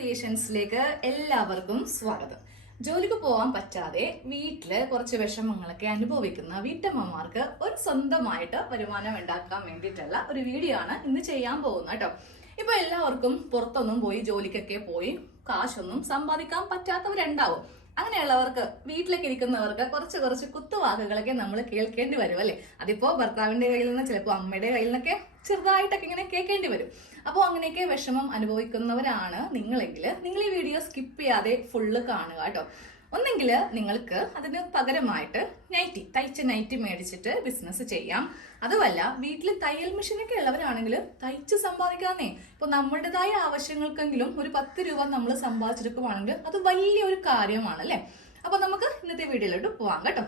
ക്രിയേഷൻസിലേക്ക് എല്ലാവർക്കും സ്വാഗതം. ജോലിക്ക് പോകാൻ പറ്റാതെ വീട്ടില് കുറച്ച് വിഷമങ്ങളൊക്കെ അനുഭവിക്കുന്ന വീട്ടമ്മമാർക്ക് ഒരു സ്വന്തമായിട്ട് വരുമാനം ഉണ്ടാക്കാൻ വേണ്ടിയിട്ടുള്ള ഒരു വീഡിയോ ആണ് ഇന്ന് ചെയ്യാൻ പോകുന്നത് കേട്ടോ. ഇപ്പൊ എല്ലാവർക്കും പുറത്തൊന്നും പോയി ജോലിക്കൊക്കെ പോയി കാശൊന്നും സമ്പാദിക്കാൻ പറ്റാത്തവരുണ്ടാവും. അങ്ങനെയുള്ളവർക്ക് വീട്ടിലേക്ക് ഇരിക്കുന്നവർക്ക് കുറച്ച് കുത്തുവാക്കുകളൊക്കെ നമ്മൾ കേൾക്കേണ്ടി വരും അല്ലെ. അതിപ്പോ ഭർത്താവിന്റെ കയ്യിൽ നിന്ന് ചിലപ്പോൾ അമ്മയുടെ കയ്യിൽ നിന്നൊക്കെ ചെറുതായിട്ടൊക്കെ ഇങ്ങനെ കേൾക്കേണ്ടി വരും. അപ്പോൾ അങ്ങനെയൊക്കെ വിഷമം അനുഭവിക്കുന്നവരാണ് നിങ്ങളെങ്കിൽ നിങ്ങൾ ഈ വീഡിയോ സ്കിപ്പ് ചെയ്യാതെ ഫുള്ള് കാണുക കേട്ടോ. ഒന്നെങ്കിൽ നിങ്ങൾക്ക് അതിന് പകരമായിട്ട് തയ്ച്ച നൈറ്റി മേടിച്ചിട്ട് ബിസിനസ് ചെയ്യാം. അതുമല്ല വീട്ടിൽ തയ്യൽ മെഷീനൊക്കെ ഉള്ളവരാണെങ്കിൽ തയ്ച്ച് സമ്പാദിക്കാന്നേ. ഇപ്പൊ നമ്മുടേതായ ആവശ്യങ്ങൾക്കെങ്കിലും ഒരു 10 രൂപ നമ്മൾ സമ്പാദിച്ചെടുക്കുവാണെങ്കിൽ അത് വലിയൊരു കാര്യമാണ് അല്ലെ. അപ്പൊ നമുക്ക് ഇന്നത്തെ വീഡിയോയിലോട്ട് പോവാം കേട്ടോ.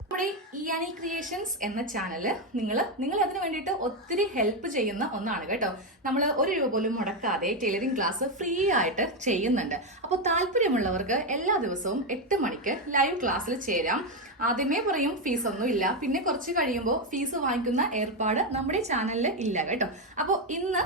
നമ്മുടെ ഇയാനി ക്രിയേഷൻസ് എന്ന ചാനല് നിങ്ങൾ അതിന് വേണ്ടിയിട്ട് ഒത്തിരി ഹെൽപ്പ് ചെയ്യുന്ന ഒന്നാണ് കേട്ടോ. നമ്മൾ 1 രൂപ പോലും മുടക്കാതെ ടൈലറിംഗ് ക്ലാസ് ഫ്രീ ആയിട്ട് ചെയ്യുന്നുണ്ട്. അപ്പോൾ താല്പര്യമുള്ളവർക്ക് എല്ലാ ദിവസവും 8 മണിക്ക് ലൈവ് ക്ലാസ്സിൽ ചേരാം. ആദ്യമേ പറയും ഫീസ് ഒന്നും ഇല്ല, പിന്നെ കുറച്ച് കഴിയുമ്പോൾ ഫീസ് വാങ്ങിക്കുന്ന ഏർപ്പാട് നമ്മുടെ ചാനലിൽ ഇല്ല കേട്ടോ. അപ്പോൾ ഇന്ന്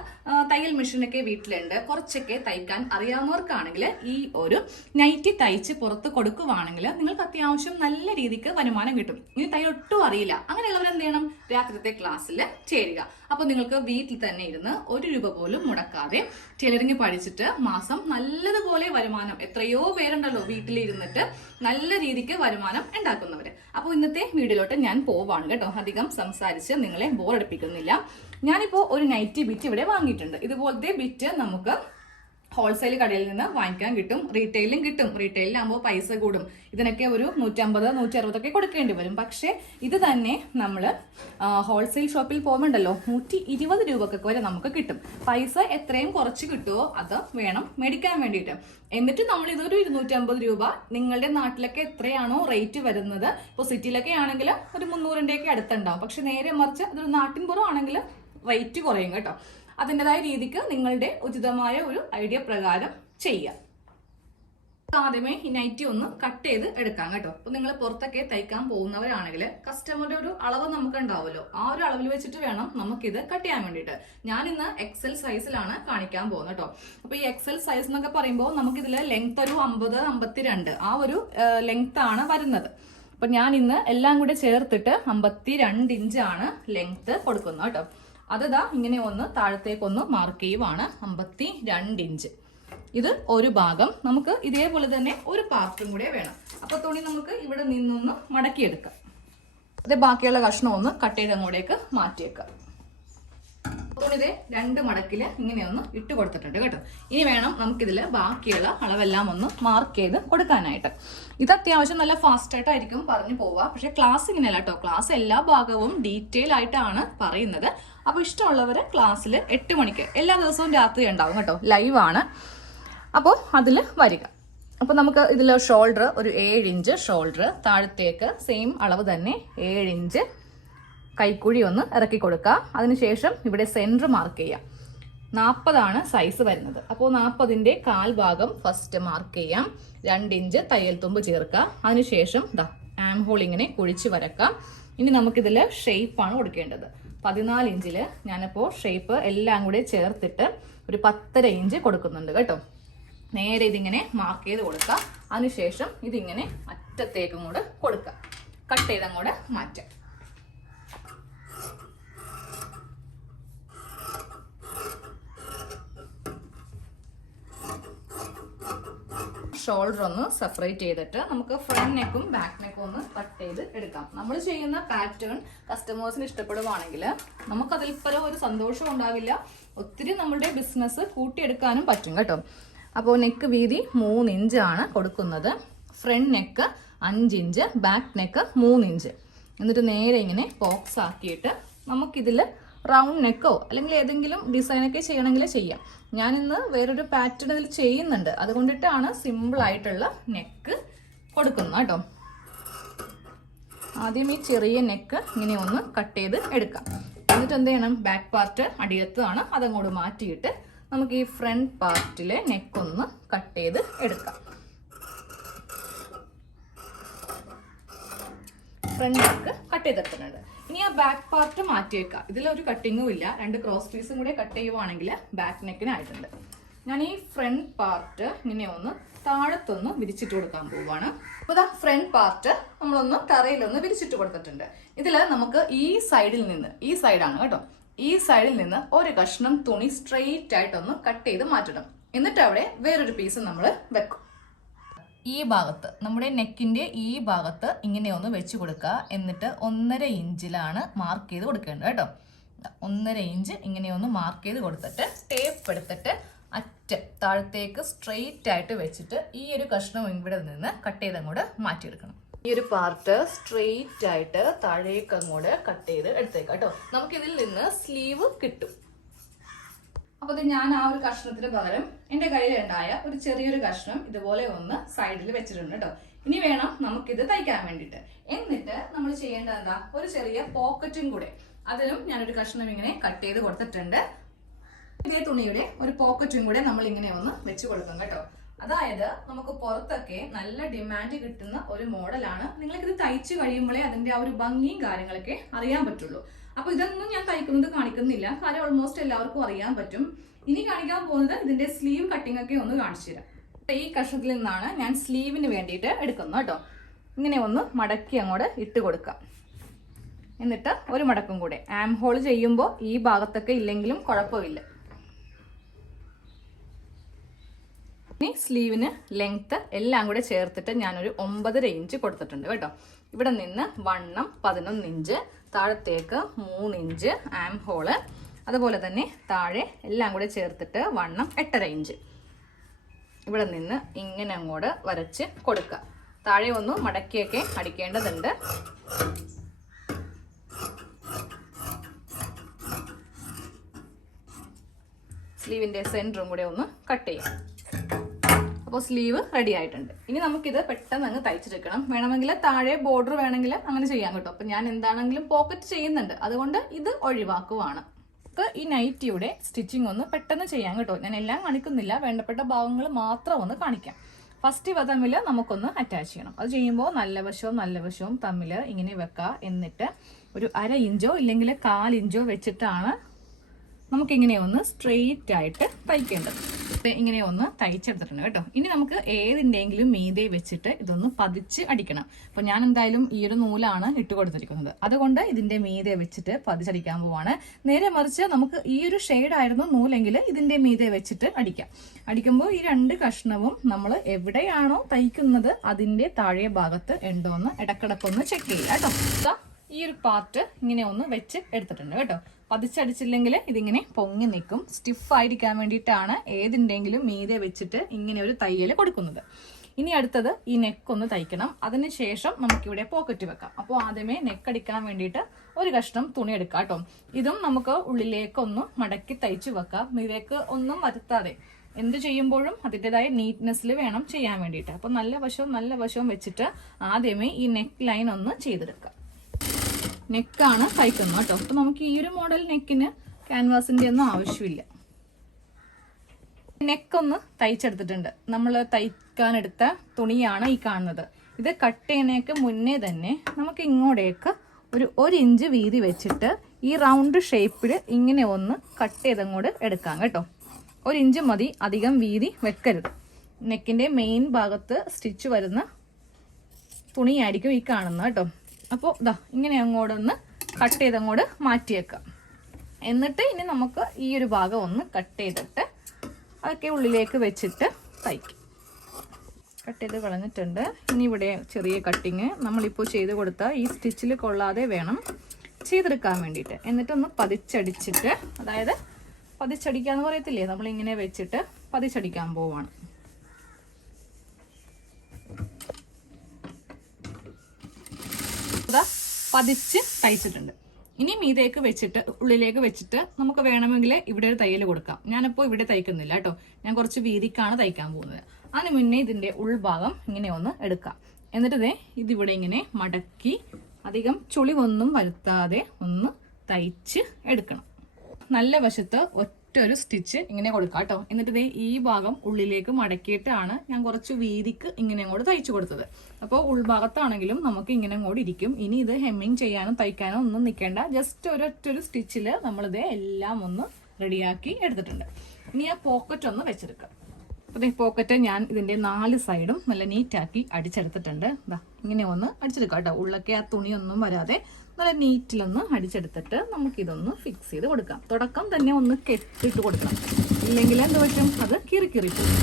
തയ്യൽ മെഷീനൊക്കെ വീട്ടിലുണ്ട്, കുറച്ചൊക്കെ തയ്ക്കാൻ അറിയാവുന്നവർക്കാണെങ്കിൽ ഈ ഒരു നൈറ്റി തയ്ച്ച് പുറത്ത് കൊടുക്കുവാണെങ്കിൽ നിങ്ങൾക്ക് അത്യാവശ്യം നല്ല രീതിക്ക് വരുമാനം കിട്ടും. ഇനി തയ്യൽ ഒട്ടും അറിയില്ല, അങ്ങനെയുള്ളവർ എന്ത് ചെയ്യണം, രാത്രിത്തെ ക്ലാസ്സിൽ ചേരുക. അപ്പോൾ നിങ്ങൾക്ക് വീട്ടിൽ തന്നെ ഇരുന്ന് 1 രൂപ പോലും മുടക്കാതെ ടൈലറിംഗ് പഠിച്ചിട്ട് മാസം നല്ലതുപോലെ വരുമാനം, എത്രയോ പേരുണ്ടല്ലോ വീട്ടിലിരുന്നിട്ട് നല്ല രീതിക്ക് വരുമാനം ഉണ്ടാക്കുന്നവര്. അപ്പോൾ ഇന്നത്തെ വീഡിയോയിലോട്ട് ഞാൻ പോവാണ് കേട്ടോ. അധികം സംസാരിച്ച് നിങ്ങളെ ബോറടിപ്പിക്കുന്നില്ല. ഞാനിപ്പോ ഒരു നൈറ്റി ബിറ്റ് ഇവിടെ വാങ്ങിയിട്ടുണ്ട്. ഇതുപോലത്തെ ബിറ്റ് നമുക്ക് ഹോൾസെയിൽ കടയിൽ നിന്ന് വാങ്ങിക്കാൻ കിട്ടും, റീറ്റെയിലും കിട്ടും. റീറ്റെയിലാകുമ്പോൾ പൈസ കൂടും. ഇതിനൊക്കെ ഒരു 150, 160 കൊടുക്കേണ്ടി വരും. പക്ഷേ ഇത് തന്നെ നമ്മൾ ഹോൾസെയിൽ ഷോപ്പിൽ പോകുന്നുണ്ടല്ലോ 120 രൂപക്കൊക്കെ വരെ നമുക്ക് കിട്ടും. പൈസ എത്രയും കുറച്ച് കിട്ടുമോ അത് വേണം മേടിക്കാൻ വേണ്ടിയിട്ട്. എന്നിട്ട് നമ്മൾ ഇതൊരു 250 രൂപ, നിങ്ങളുടെ നാട്ടിലൊക്കെ എത്രയാണോ റേറ്റ് വരുന്നത്, ഇപ്പോൾ സിറ്റിയിലൊക്കെ ആണെങ്കിൽ ഒരു 300ന്റെ അടുത്തുണ്ടാവും. പക്ഷെ നേരെ മറിച്ച് അതൊരു നാട്ടിൻപുറം ആണെങ്കിൽ റേറ്റ് കുറയും കേട്ടോ. അതിൻ്റെതായ രീതിക്ക് നിങ്ങളുടെ ഉചിതമായ ഒരു ഐഡിയ പ്രകാരം ചെയ്യാം. ആദ്യമേ ഈ നൈറ്റി ഒന്ന് കട്ട് ചെയ്ത് എടുക്കാം കേട്ടോ. അപ്പൊ നിങ്ങൾ പുറത്തൊക്കെ തയ്ക്കാൻ പോകുന്നവരാണെങ്കിൽ കസ്റ്റമറുടെ ഒരു അളവ് നമുക്ക് ഉണ്ടാവുമല്ലോ, ആ ഒരു അളവിൽ വെച്ചിട്ട് വേണം നമുക്കിത് കട്ട് ചെയ്യാൻ വേണ്ടിയിട്ട്. ഞാൻ ഇന്ന് എക്സൽ സൈസിലാണ് കാണിക്കാൻ പോകുന്നത് കേട്ടോ. അപ്പൊ ഈ എക്സൽ സൈസ് എന്നൊക്കെ പറയുമ്പോൾ നമുക്കിതിൽ ലെങ്ത് ഒരു 50, 52 ആ ഒരു ലെങ്ത് ആണ് വരുന്നത്. അപ്പൊ ഞാൻ ഇന്ന് എല്ലാം കൂടെ ചേർത്തിട്ട് 52 ഇഞ്ചാണ് ലെങ്ത് കൊടുക്കുന്നത് കേട്ടോ. അതാ ഇങ്ങനെ ഒന്ന് താഴത്തേക്കൊന്ന് മാർക്ക് ചെയ്യുവാണ്. 52 ഇഞ്ച്. ഇത് ഒരു ഭാഗം. നമുക്ക് ഇതേപോലെ തന്നെ ഒരു പാർട്ടും കൂടെ വേണം. അപ്പൊ തുണി നമുക്ക് ഇവിടെ നിന്നൊന്ന് മടക്കിയെടുക്കാം. അത് ബാക്കിയുള്ള കഷ്ണം ഒന്ന് കട്ട് ചെയ്ത് അങ്ങോട്ടേക്ക് മാറ്റിയേക്കാം. തുണിതെ 2 മടക്കില് ഇങ്ങനെയൊന്ന് ഇട്ട് കൊടുത്തിട്ടുണ്ട് കേട്ടോ. ഇനി വേണം നമുക്കിതിൽ ബാക്കിയുള്ള അളവെല്ലാം ഒന്ന് മാർക്ക് ചെയ്ത് കൊടുക്കാനായിട്ട്. ഇത് അത്യാവശ്യം നല്ല ഫാസ്റ്റ് ആയിട്ടായിരിക്കും പറഞ്ഞു പോവുക. പക്ഷെ ക്ലാസ് ഇങ്ങനെയല്ല കേട്ടോ. ക്ലാസ് എല്ലാ ഭാഗവും ഡീറ്റെയിൽ ആയിട്ടാണ് പറയുന്നത്. അപ്പൊ ഇഷ്ടമുള്ളവര് ക്ലാസ്സിൽ 8 മണിക്ക് എല്ലാ ദിവസവും രാത്രി ഉണ്ടാവും കേട്ടോ, ലൈവ് ആണ്. അപ്പോൾ അതിൽ വരിക. അപ്പൊ നമുക്ക് ഇതിൽ ഷോൾഡർ ഒരു 7 ഇഞ്ച് ഷോൾഡർ, താഴത്തേക്ക് സെയിം അളവ് തന്നെ 7 ഇഞ്ച് കൈക്കുഴി ഒന്ന് ഇറക്കി കൊടുക്കുക. അതിനുശേഷം ഇവിടെ സെന്റർ മാർക്ക് ചെയ്യാം. 40 സൈസ് വരുന്നത്. അപ്പോൾ 40ന്റെ 1/4 ഭാഗം ഫസ്റ്റ് മാർക്ക് ചെയ്യാം. 2 ഇഞ്ച് തയ്യൽ തുമ്പ് ചേർക്കുക. അതിനുശേഷം ആം ഹോൾ ഇങ്ങനെ കുഴിച്ച് വരക്കാം. ഇനി നമുക്കിതിൽ ഷേപ്പാണ് കൊടുക്കേണ്ടത്. 14 ഇഞ്ചില് ഞാനിപ്പോൾ ഷേപ്പ് എല്ലാം കൂടെ ചേർത്തിട്ട് ഒരു 10.5 ഇഞ്ച് കൊടുക്കുന്നുണ്ട് കേട്ടോ. നേരെ ഇതിങ്ങനെ മാർക്ക് ചെയ്ത് കൊടുക്കുക. അതിനുശേഷം ഇതിങ്ങനെ അറ്റത്തേക്കും കൂടെ കൊടുക്കുക. കട്ട് ചെയ്തങ്ങോട്ട് മാറ്റാം. ഷോൾഡർ ഒന്ന് സെപ്പറേറ്റ് ചെയ്തിട്ട് നമുക്ക് ഫ്രണ്ട് നെക്കും ബാക്ക് നെക്കും ഒന്ന് കട്ട് ചെയ്ത് എടുക്കാം. നമ്മൾ ചെയ്യുന്ന പാറ്റേൺ കസ്റ്റമേഴ്സിന് ഇഷ്ടപ്പെടുവാണെങ്കിൽ നമുക്കതിൽ പരം ഒരു സന്തോഷം ഉണ്ടാവില്ല. ഒത്തിരി നമ്മളുടെ ബിസിനസ് കൂട്ടിയെടുക്കാനും പറ്റും കേട്ടോ. അപ്പോൾ നെക്ക് വീതി 3 ഇഞ്ചാണ് കൊടുക്കുന്നത്. Front neck 5 inch, back neck 3 inch. എന്നിട്ട് നേരെ ഇങ്ങനെ ബോക്സ് ആക്കിയിട്ട് നമുക്കിതിൽ റൗണ്ട് നെക്കോ അല്ലെങ്കിൽ ഏതെങ്കിലും ഡിസൈനൊക്കെ ചെയ്യണമെങ്കിൽ ചെയ്യാം. ഞാനിന്ന് വേറൊരു പാറ്റേൺ ഇതിൽ ചെയ്യുന്നുണ്ട്, അതുകൊണ്ടിട്ടാണ് സിമ്പിൾ ആയിട്ടുള്ള നെക്ക് കൊടുക്കുന്നത് കേട്ടോ. ആദ്യം ഈ ചെറിയ നെക്ക് ഇങ്ങനെ ഒന്ന് കട്ട് ചെയ്ത് എടുക്കാം. എന്നിട്ട് എന്ത് ചെയ്യണം, ബാക്ക് പാർട്ട് അടിയത്താണ്, അതങ്ങോട്ട് മാറ്റിയിട്ട് നമുക്ക് ഈ ഫ്രണ്ട് പാർട്ടിലെ നെക്കൊന്ന് കട്ട് ചെയ്ത് എടുക്കാം. ഫ്രണ്ട് നെക്ക് കട്ട് ചെയ്തെടുത്തിട്ടുണ്ട്. ഇനി ആ ബാക്ക് പാർട്ട് മാറ്റി വെക്കാം. ഇതിലൊരു കട്ടിങ്ങും ഇല്ല, 2 ക്രോസ് പീസും കൂടെ കട്ട് ചെയ്യുവാണെങ്കിൽ ബാക്ക് നെക്കിനായിട്ടുണ്ട്. ഞാൻ ഈ ഫ്രണ്ട് പാർട്ട് ഇങ്ങനെ ഒന്ന് താഴത്തൊന്ന് വിരിച്ചിട്ട് കൊടുക്കാൻ പോവാണ്. അപ്പോൾ ഇതാ ഫ്രണ്ട് പാർട്ട് നമ്മളൊന്ന് തറയിലൊന്ന് വിരിച്ചിട്ട് കൊടുത്തിട്ടുണ്ട്. ഇതിൽ നമുക്ക് ഈ സൈഡിൽ നിന്ന്, ഈ സൈഡാണ് കേട്ടോ, ഈ സൈഡിൽ നിന്ന് ഒരു കഷ്ണം തുണി സ്ട്രെയിറ്റ് ആയിട്ടൊന്ന് കട്ട് ചെയ്ത് മാറ്റണം. എന്നിട്ട് അവിടെ വേറൊരു പീസ് നമ്മൾ വെക്കും. ഈ ഭാഗത്ത്, നമ്മുടെ നെക്കിന്റെ ഈ ഭാഗത്ത് ഇങ്ങനെ ഒന്ന് വെച്ച് കൊടുക്കുക. എന്നിട്ട് 1.5 ഇഞ്ചിലാണ് മാർക്ക് ചെയ്ത് കൊടുക്കേണ്ടത് കേട്ടോ. 1.5 ഇഞ്ച് ഇങ്ങനെ ഒന്ന് മാർക്ക് ചെയ്ത് കൊടുത്തിട്ട് ടേപ്പ് എടുത്തിട്ട് അറ്റം താഴത്തേക്ക് സ്ട്രെയിറ്റ് ആയിട്ട് വെച്ചിട്ട് ഈ ഒരു കഷ്ണം ഇവിടെ നിന്ന് കട്ട് ചെയ്ത് അങ്ങോട്ട് മാറ്റിയെടുക്കണം. ഈ ഒരു പാർട്ട് സ്ട്രെയിറ്റ് ആയിട്ട് താഴേക്ക് അങ്ങോട്ട് കട്ട് ചെയ്ത് എടുത്തേക്കാം കേട്ടോ. നമുക്കിതിൽ നിന്ന് സ്ലീവ് കിട്ടും. അപ്പൊ ഇത് ഞാൻ ആ ഒരു കഷ്ണത്തിന് പകരം എന്റെ കയ്യിലുണ്ടായ ഒരു ചെറിയൊരു കഷ്ണം ഇതുപോലെ ഒന്ന് സൈഡിൽ വെച്ചിട്ടുണ്ട് കേട്ടോ. ഇനി വേണം നമുക്കിത് തയ്ക്കാൻ വേണ്ടിയിട്ട്. എന്നിട്ട് നമ്മൾ ചെയ്യേണ്ടത് എന്താ, ഒരു ചെറിയ പോക്കറ്റും കൂടെ, അതിലും ഞാനൊരു കഷ്ണം ഇങ്ങനെ കട്ട് ചെയ്ത് കൊടുത്തിട്ടുണ്ട്. ഇതേ തുണിയുടെ ഒരു പോക്കറ്റും കൂടെ നമ്മൾ ഇങ്ങനെ ഒന്ന് വെച്ച് കൊടുക്കും കേട്ടോ. അതായത് നമുക്ക് പുറത്തൊക്കെ നല്ല ഡിമാൻഡ് കിട്ടുന്ന ഒരു മോഡലാണ്. നിങ്ങൾക്കിത് തയ്ച്ചു കഴിയുമ്പോഴേ അതിന്റെ ആ ഒരു ഭംഗിയും കാര്യങ്ങളൊക്കെ അറിയാൻ പറ്റുള്ളൂ. അപ്പൊ ഇതൊന്നും ഞാൻ തയ്ക്കുന്നത് കാണിക്കുന്നില്ല, കാര്യം ഓൾമോസ്റ്റ് എല്ലാവർക്കും അറിയാൻ പറ്റും. ഇനി കാണിക്കാൻ പോകുന്നത് ഇതിന്റെ സ്ലീവ് കട്ടിംഗ് ഒക്കെ ഒന്ന് കാണിച്ചു തരാം. ഈ കഷ്ണത്തിൽ നിന്നാണ് ഞാൻ സ്ലീവിന് വേണ്ടിയിട്ട് എടുക്കുന്നത് കേട്ടോ. ഇങ്ങനെ ഒന്ന് മടക്കി അങ്ങോട്ട് ഇട്ട് കൊടുക്കാം. എന്നിട്ട് ഒരു മടക്കും കൂടെ, ആം ഹോൾ ചെയ്യുമ്പോൾ ഈ ഭാഗത്തൊക്കെ ഇല്ലെങ്കിലും കുഴപ്പമില്ല. ഇനി സ്ലീവിന് ലെങ്ത് എല്ലാം കൂടെ ചേർത്തിട്ട് ഞാനൊരു 9.5 ഇഞ്ച് കൊടുത്തിട്ടുണ്ട് കേട്ടോ. ഇവിടെ നിന്ന് വണ്ണം 11 ഇഞ്ച്, താഴത്തേക്ക് 3 ഇഞ്ച് ആം ഹോള്, അതുപോലെ തന്നെ താഴെ എല്ലാം കൂടെ ചേർത്തിട്ട് വണ്ണം 8.5 ഇഞ്ച്. ഇവിടെ നിന്ന് ഇങ്ങനെ അങ്ങോട്ട് വരച്ച് കൊടുക്കുക. താഴെ ഒന്ന് മടക്കിയൊക്കെ അടിക്കേണ്ടതുണ്ട്. സ്ലീവിന്റെ സെന്ററും കൂടെ ഒന്ന് കട്ട് ചെയ്യാം. അപ്പോൾ സ്ലീവ് റെഡി ആയിട്ടുണ്ട്. ഇനി നമുക്കിത് പെട്ടെന്ന് അങ്ങ് തയ്ച്ചെടുക്കണം. വേണമെങ്കിൽ താഴെ ബോർഡർ വേണമെങ്കിൽ അങ്ങനെ ചെയ്യാൻ കേട്ടോ. അപ്പം ഞാൻ എന്താണെങ്കിലും പോക്കറ്റ് ചെയ്യുന്നുണ്ട്, അതുകൊണ്ട് ഇത് ഒഴിവാക്കുവാണ്. അപ്പോൾ ഈ നൈറ്റിയുടെ സ്റ്റിച്ചിങ് ഒന്ന് പെട്ടെന്ന് ചെയ്യാൻ കേട്ടോ. ഞാൻ എല്ലാം കാണിക്കുന്നില്ല, വേണ്ടപ്പെട്ട ഭാഗങ്ങൾ മാത്രം ഒന്ന് കാണിക്കാം. ഫസ്റ്റ് ഇവ തമ്മിൽ നമുക്കൊന്ന് അറ്റാച്ച് ചെയ്യണം. അത് ചെയ്യുമ്പോൾ നല്ല വശവും തമ്മിൽ ഇങ്ങനെ വെക്കുക. എന്നിട്ട് ഒരു 1/2 ഇഞ്ചോ ഇല്ലെങ്കിൽ 1/4 ഇഞ്ചോ വെച്ചിട്ടാണ് നമുക്കിങ്ങനെ ഒന്ന് സ്ട്രെയിറ്റ് ആയിട്ട് തയ്ക്കേണ്ടത്. ഇങ്ങനെ ഒന്ന് തയ്ച്ചെടുത്തിട്ടുണ്ട് കേട്ടോ. ഇനി നമുക്ക് ഏതിൻ്റെങ്കിലും മീതെ വെച്ചിട്ട് ഇതൊന്ന് പതിച്ച് അടിക്കണം. അപ്പോൾ ഞാൻ എന്തായാലും ഈ ഒരു നൂലാണ് ഇട്ട് കൊടുത്തിരിക്കുന്നത്, അതുകൊണ്ട് ഇതിന്റെ മീതെ വെച്ചിട്ട് പതിച്ചടിക്കാൻ പോവാണ്. നേരെ മറിച്ച് നമുക്ക് ഈ ഒരു ഷെയ്ഡായിരുന്നു നൂലെങ്കിൽ ഇതിന്റെ മീതെ വെച്ചിട്ട് അടിക്കാം. അടിക്കുമ്പോൾ ഈ 2 കഷ്ണവും നമ്മൾ എവിടെയാണോ തയ്ക്കുന്നത് അതിന്റെ താഴെ ഭാഗത്ത് ഉണ്ടോന്ന് ഇടക്കിടക്കൊന്ന് ചെക്ക് ചെയ്യുക കേട്ടോ. ഈ ഒരു പാർട്ട് ഇങ്ങനെ ഒന്ന് വെച്ച് എടുത്തിട്ടുണ്ട് കേട്ടോ. പതിച്ചടിച്ചില്ലെങ്കിൽ ഇതിങ്ങനെ പൊങ്ങി നിൽക്കും. സ്റ്റിഫായിരിക്കാൻ വേണ്ടിയിട്ടാണ് ഏതിൻ്റെങ്കിലും മീതെ വെച്ചിട്ട് ഇങ്ങനെ ഒരു തയ്യൽ കൊടുക്കുന്നത്. ഇനി അടുത്തത് ഈ നെക്കൊന്ന് തയ്ക്കണം. അതിനുശേഷം നമുക്കിവിടെ പോക്കറ്റ് വെക്കാം. അപ്പോൾ ആദ്യമേ നെക്ക് അടിക്കാൻ വേണ്ടിയിട്ട് ഒരു കഷ്ണം തുണി എടുക്കാം കേട്ടോ. ഇതും നമുക്ക് ഉള്ളിലേക്കൊന്ന് മടക്കി തയ്ച്ചു വെക്കാം, മീതേക്ക് ഒന്നും വരുത്താതെ. എന്ത് ചെയ്യുമ്പോഴും അതിൻ്റെതായ നീറ്റ്നെസ്സിൽ വേണം ചെയ്യാൻ വേണ്ടിയിട്ട്. അപ്പോൾ നല്ല വശവും വെച്ചിട്ട് ആദ്യമേ ഈ നെക്ക് ലൈൻ ഒന്ന് ചെയ്തെടുക്കാം. നെക്കാണ് തയ്ക്കുന്നത് കേട്ടോ. അപ്പൊ നമുക്ക് ഈ ഒരു മോഡൽ നെക്കിന് ക്യാൻവാസിന്റെ ഒന്നും ആവശ്യമില്ല. നെക്കൊന്ന് തയ്ച്ചെടുത്തിട്ടുണ്ട്. നമ്മൾ തയ്ക്കാനെടുത്ത തുണിയാണ് ഈ കാണുന്നത്. ഇത് കട്ട് ചെയ്യുന്നതിന് മുന്നേ തന്നെ നമുക്ക് ഇങ്ങോട്ടേക്ക് ഒരു 1 ഇഞ്ച് വീതി വെച്ചിട്ട് ഈ റൗണ്ട് ഷേപ്പിൽ ഇങ്ങനെ ഒന്ന് കട്ട് ചെയ്തങ്ങോട്ട് എടുക്കാം കേട്ടോ. 1 ഇഞ്ച് മതി, അധികം വീതി വെക്കരുത്. നെക്കിന്റെ മെയിൻ ഭാഗത്ത് സ്റ്റിച്ച് വരുന്ന തുണിയായിരിക്കും ഈ കാണുന്നത് കേട്ടോ. അപ്പോൾ ഇതാ ഇങ്ങനെ അങ്ങോട്ടൊന്ന് കട്ട് ചെയ്തങ്ങോട്ട് മാറ്റിയേക്കാം. എന്നിട്ട് ഇനി നമുക്ക് ഈ ഒരു ഭാഗം ഒന്ന് കട്ട് ചെയ്തിട്ട് അതൊക്കെ ഉള്ളിലേക്ക് വെച്ചിട്ട് തയ്ക്കും. കട്ട് ചെയ്ത് കളഞ്ഞിട്ടുണ്ട്. ഇനി ഇവിടെ ചെറിയ കട്ടിങ് നമ്മളിപ്പോൾ ചെയ്ത് കൊടുത്ത ഈ സ്റ്റിച്ചിൽ കൊള്ളാതെ വേണം ചെയ്തെടുക്കാൻ വേണ്ടിയിട്ട്. എന്നിട്ടൊന്ന് പതിച്ചടിച്ചിട്ട്, അതായത് പതിച്ചടിക്കാന്ന് പറയത്തില്ലേ, നമ്മളിങ്ങനെ വെച്ചിട്ട് പതിച്ചടിക്കാൻ പോവാണ്. പതിച്ച് തയ്ച്ചിട്ടുണ്ട്. ഇനി മീതേക്ക് വെച്ചിട്ട് ഉള്ളിലേക്ക് വെച്ചിട്ട് നമുക്ക് വേണമെങ്കിൽ ഇവിടെ ഒരു തയ്യൽ കൊടുക്കാം. ഞാനിപ്പോൾ ഇവിടെ തയ്ക്കുന്നില്ല കേട്ടോ, ഞാൻ കുറച്ച് വീതിക്കാണ് തയ്ക്കാൻ പോകുന്നത്. അതിന് മുന്നേ ഇതിന്റെ ഉൾഭാഗം ഇങ്ങനെ ഒന്ന് എടുക്കാം. എന്നിട്ട് ഇതിവിടെ ഇങ്ങനെ മടക്കി അധികം ചുളിവൊന്നും വരുത്താതെ ഒന്ന് തയ്ച്ച് എടുക്കണം. നല്ല വശത്ത് ഒറ്റൊരു സ്റ്റിച്ച് ഇങ്ങനെ കൊടുക്കാം കേട്ടോ. എന്നിട്ട് ഈ ഭാഗം ഉള്ളിലേക്ക് മടക്കിയിട്ടാണ് ഞാൻ കുറച്ച് വീതിക്ക് ഇങ്ങനെ അങ്ങോട്ട് തയ്ച്ചു കൊടുത്തത്. അപ്പോൾ ഉൾഭാഗത്താണെങ്കിലും നമുക്ക് ഇങ്ങനെ അങ്ങോട്ട് ഇരിക്കും. ഇനി ഇത് ഹെമ്മിങ് ചെയ്യാനോ തയ്ക്കാനോ ഒന്നും നിൽക്കേണ്ട. ജസ്റ്റ് ഒരൊറ്റൊരു സ്റ്റിച്ചിൽ നമ്മളിത് എല്ലാം ഒന്ന് റെഡിയാക്കി എടുത്തിട്ടുണ്ട്. ഇനി ആ പോക്കറ്റ് ഒന്ന് വെച്ചെടുക്കാം. അപ്പോൾ ഈ പോക്കറ്റ് ഞാൻ ഇതിൻ്റെ 4 സൈഡും നല്ല നീറ്റാക്കി അടിച്ചെടുത്തിട്ടുണ്ട്. ഇതാ ഇങ്ങനെ ഒന്ന് അടിച്ചെടുക്കാം കേട്ടോ. ഉള്ളൊക്കെ ആ തുണിയൊന്നും വരാതെ നല്ല നീറ്റിലൊന്ന് അടിച്ചെടുത്തിട്ട് നമുക്കിതൊന്ന് ഫിക്സ് ചെയ്ത് കൊടുക്കാം. തുടക്കം തന്നെ ഒന്ന് കെട്ടിട്ട് കൊടുക്കാം, ഇല്ലെങ്കിൽ എന്താ പറ്റും, അത് കീറി പോകും.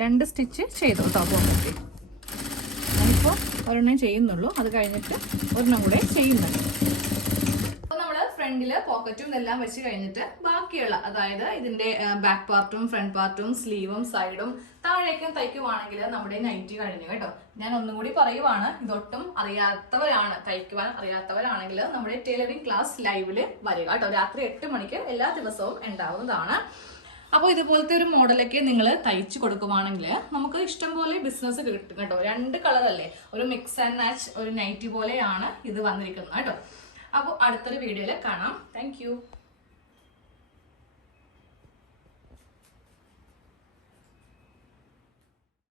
രണ്ട് സ്റ്റിച്ച് ചെയ്തു കേട്ടോ. പോക്കറ്റ് ഞാനിപ്പോൾ ഒരെണ്ണം ചെയ്യുന്നുള്ളൂ, അത് കഴിഞ്ഞിട്ട് ഒരെണ്ണം കൂടെ ചെയ്യുന്നുണ്ട്. അപ്പോൾ നമ്മൾ ഫ്രണ്ടില് പോക്കറ്റും ഇതെല്ലാം വെച്ച് കഴിഞ്ഞിട്ട് ബാക്കിയുള്ള, അതായത് ഇതിന്റെ ബാക്ക് പാർട്ടും ഫ്രണ്ട് പാർട്ടും സ്ലീവും സൈഡും താഴേക്കും തയ്ക്കുവാണെങ്കിൽ നമ്മുടെ നൈറ്റി കഴിഞ്ഞു കേട്ടോ. ഞാൻ ഒന്നും കൂടി പറയുവാണ്, ഇതൊട്ടും അറിയാത്തവരാണ്, തയ്ക്കുവാൻ അറിയാത്തവരാണെങ്കിൽ നമ്മുടെ ടൈലറിംഗ് ക്ലാസ് ലൈവില് വരിക കേട്ടോ. രാത്രി 8 മണിക്ക് എല്ലാ ദിവസവും ഉണ്ടാവുന്നതാണ്. അപ്പോൾ ഇതുപോലത്തെ ഒരു മോഡലൊക്കെ നിങ്ങൾ തയ്ച്ചു കൊടുക്കുവാണെങ്കിൽ നമുക്ക് ഇഷ്ടംപോലെ ബിസിനസ് കിട്ടും കേട്ടോ. 2 കളറല്ലേ, ഒരു മിക്സ് ആൻഡ് മാച്ച് ഒരു നൈറ്റി പോലെയാണ് ഇത് വന്നിരിക്കുന്നത് കേട്ടോ. അപ്പോൾ അടുത്തൊരു വീഡിയോയിൽ കാണാം. താങ്ക്